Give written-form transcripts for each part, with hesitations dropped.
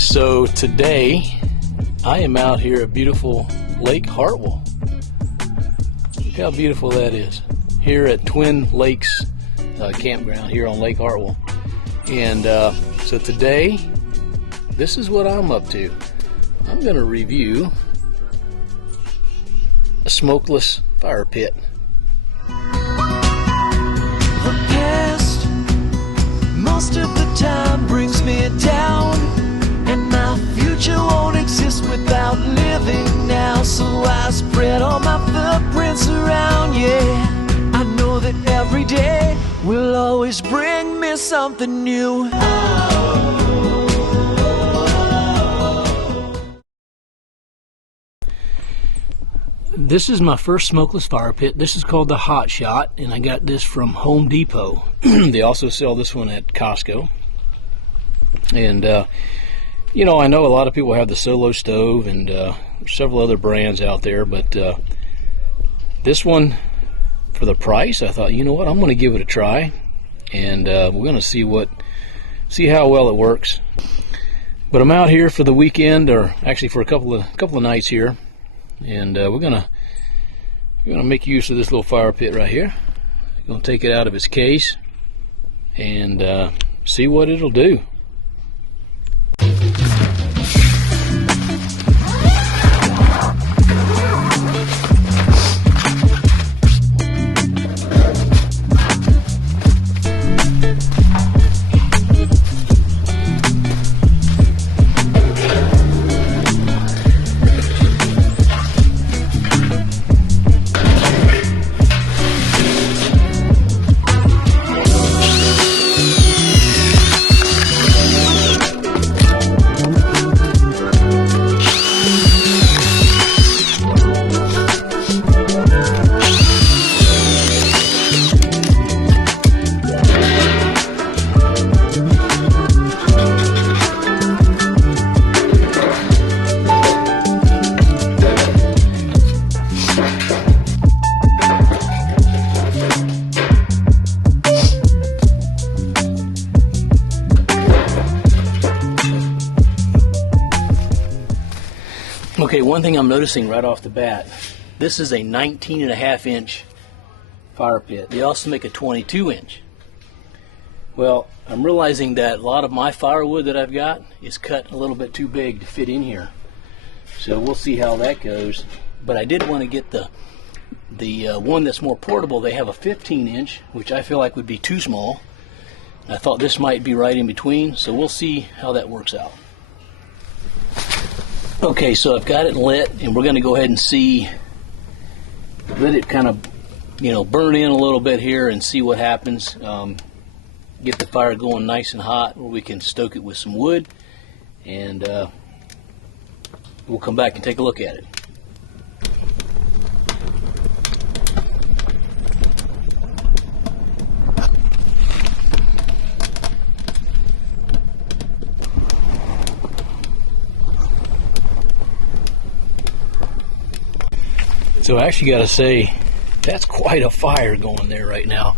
guys, so today I am out here at beautiful Lake Hartwell. Look how beautiful that is. Here at Twin Lakes campground here on Lake Hartwell. And so today, this is what I'm up to. I'm going to review a smokeless fire pit. The past most of the time brings me down, and my future won't exist without living now. So I spread all my footprints around, yeah. I know that every day will always bring me something new. This is my first smokeless fire pit. This is called the HOTSHOT, and I got this from Home Depot. They also sell this one at Costco. And you know, I know a lot of people have the Solo stove and several other brands out there, but this one, for the price, I thought, you know what, I'm going to give it a try, and we're going to see how well it works. But I'm out here for the weekend, or actually for a couple of nights here, and we're gonna make use of this little fire pit right here. We're gonna take it out of its case and see what it'll do. Okay, one thing I'm noticing right off the bat, this is a 19.5-inch fire pit. They also make a 22-inch. Well, I'm realizing that a lot of my firewood that I've got is cut a little bit too big to fit in here. So we'll see how that goes. But I did want to get the one that's more portable. They have a 15-inch, which I feel like would be too small. I thought this might be right in between, so we'll see how that works out. Okay, so I've got it lit, and we're going to go ahead and let it kind of, you know, burn in a little bit here and see what happens. Get the fire going nice and hot, where we can stoke it with some wood, and we'll come back and take a look at it. So I actually got to say, that's quite a fire going there right now.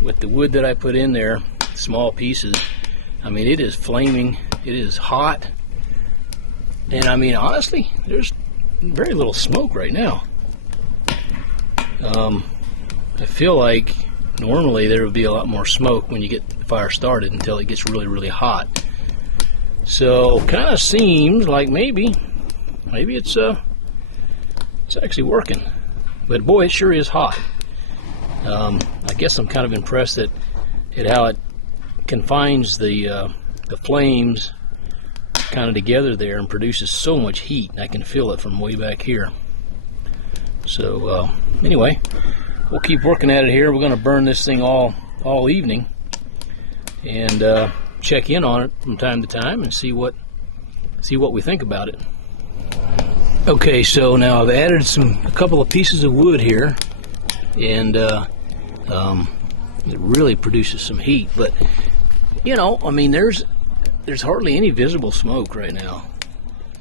With the wood that I put in there, small pieces, I mean, it is flaming, it is hot, and I mean, honestly, there's very little smoke right now. I feel like normally there would be a lot more smoke when you get the fire started until it gets really, really hot. So kind of seems like maybe it's actually working, but boy, it sure is hot. I guess I'm kind of impressed at how it confines the flames kind of together there and produces so much heat. I can feel it from way back here. So anyway, we'll keep working at it here. We're going to burn this thing all evening and check in on it from time to time and see what we think about it. Okay, so now I've added a couple of pieces of wood here, and it really produces some heat. But you know, I mean, there's hardly any visible smoke right now.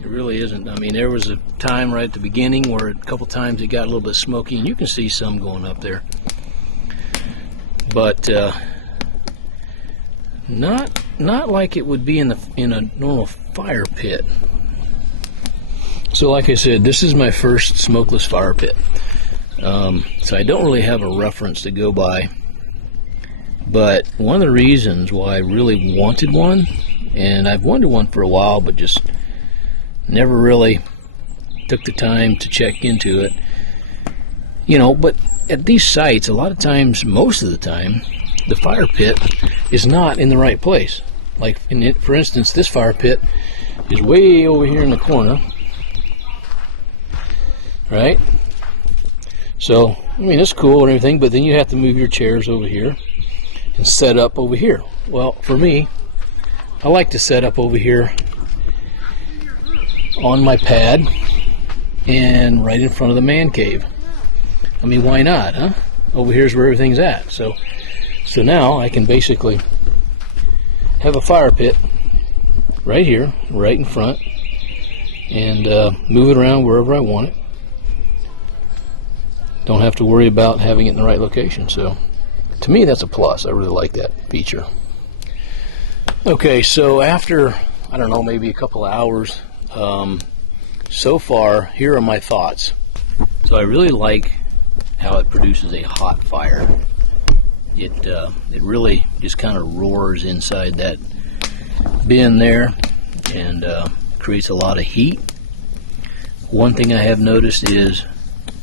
It really isn't. I mean, there was a time right at the beginning where a couple times it got a little bit smoky, and you can see some going up there. But not not like it would be in a normal fire pit. So like I said, this is my first smokeless fire pit. So I don't really have a reference to go by. But one of the reasons why I really wanted one, and I've wanted one for a while, but just never really took the time to check into it. You know, but at these sites, a lot of times, most of the time, the fire pit is not in the right place. Like, for instance, this fire pit is way over here in the corner. Right? So, I mean, it's cool and everything, but then you have to move your chairs over here and set up over here. Well, for me, I like to set up over here on my pad and right in front of the man cave. I mean, why not, huh? Over here's where everything's at. So now I can basically have a fire pit right here, right in front, and move it around wherever I want it. Don't have to worry about having it in the right location. So to me, that's a plus. I really like that feature. Okay, so after, I don't know, maybe a couple of hours, so far, here are my thoughts. So I really like how it produces a hot fire. It really just kind of roars inside that bin there and creates a lot of heat. One thing I have noticed is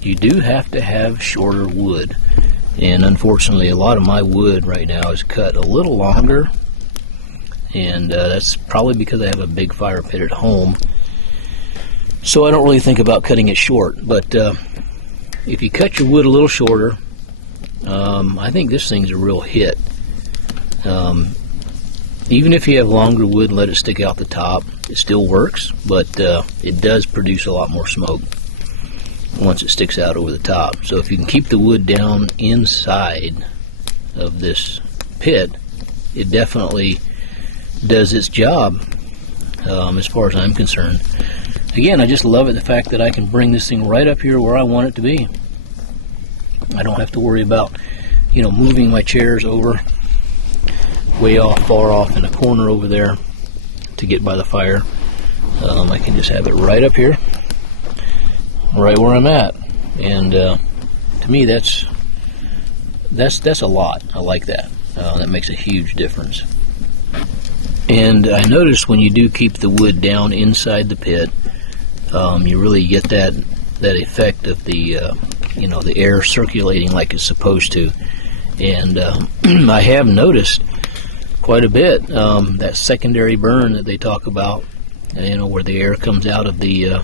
you do have to have shorter wood, and unfortunately a lot of my wood right now is cut a little longer, and that's probably because I have a big fire pit at home, so I don't really think about cutting it short. But if you cut your wood a little shorter, I think this thing's a real hit. Even if you have longer wood and let it stick out the top, it still works, but it does produce a lot more smoke once it sticks out over the top. So if you can keep the wood down inside of this pit, it definitely does its job, as far as I'm concerned. Again, I just love it, the fact that I can bring this thing right up here where I want it to be. I don't have to worry about, you know, moving my chairs over way off, far off in a corner over there to get by the fire. I can just have it right up here, right where I'm at, and to me that's a lot. I like that. That makes a huge difference. And I noticed when you do keep the wood down inside the pit, you really get that effect of the you know, the air circulating like it's supposed to. And I have noticed quite a bit that secondary burn that they talk about, you know, where the air comes out of the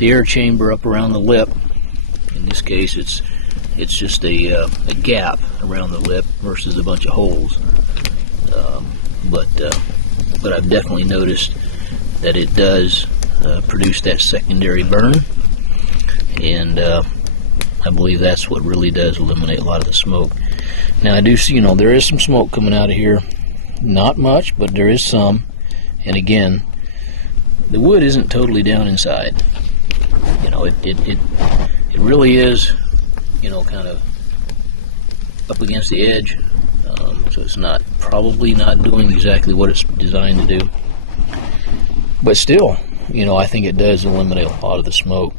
air chamber up around the lip. In this case, it's just a gap around the lip versus a bunch of holes. But I've definitely noticed that it does produce that secondary burn, and I believe that's what really does eliminate a lot of the smoke. Now I do see, you know, there is some smoke coming out of here. Not much, but there is some. And again, the wood isn't totally down inside. You know, it really is, you know, kind of up against the edge. So it's probably not doing exactly what it's designed to do. But still, you know, I think it does eliminate a lot of the smoke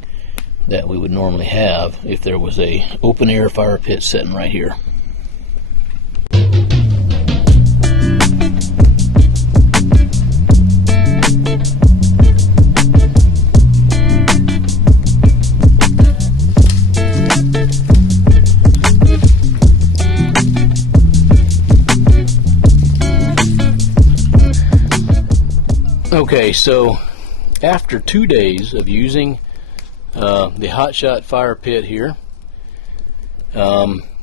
that we would normally have if there was a open air fire pit sitting right here. Okay, so after 2 days of using the HOTSHOT fire pit here,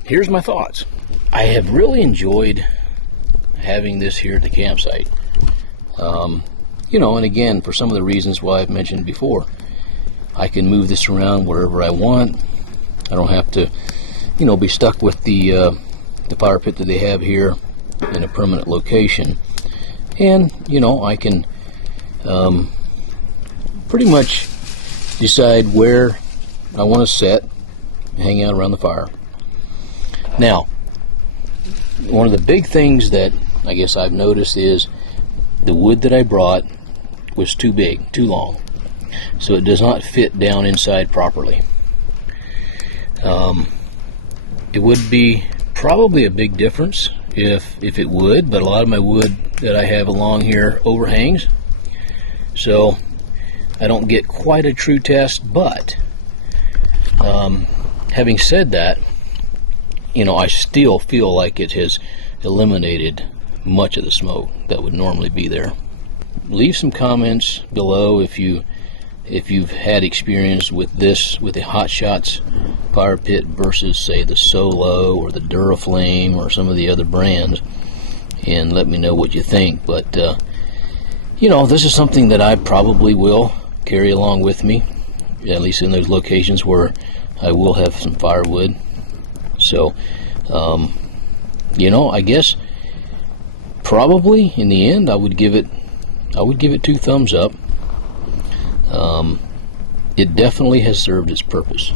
here's my thoughts. I have really enjoyed having this here at the campsite. You know, and again, for some of the reasons why I've mentioned before, I can move this around wherever I want. I don't have to, you know, be stuck with the fire pit that they have here in a permanent location. And, you know, I can pretty much decide where I want to sit, hang out around the fire. Now, one of the big things that I guess I've noticed is the wood that I brought was too big, too long, so it does not fit down inside properly. It would be probably a big difference if it would, but a lot of my wood that I have along here overhangs, so I don't get quite a true test. But having said that, you know, I still feel like it has eliminated much of the smoke that would normally be there. Leave some comments below if you've had experience with this, with the HOTSHOT's fire pit versus, say, the Solo or the Duraflame or some of the other brands, and let me know what you think. But you know, this is something that I probably will carry along with me, at least in those locations where I will have some firewood. So you know, I guess probably in the end I would give it 2 thumbs up. It definitely has served its purpose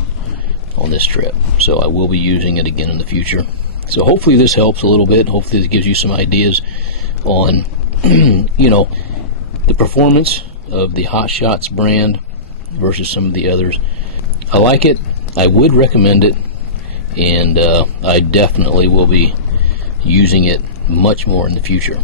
on this trip, so I will be using it again in the future. So hopefully this helps a little bit. Hopefully this gives you some ideas on you know, the performance of the HOTSHOT's brand versus some of the others. I like it. I would recommend it, and I definitely will be using it much more in the future.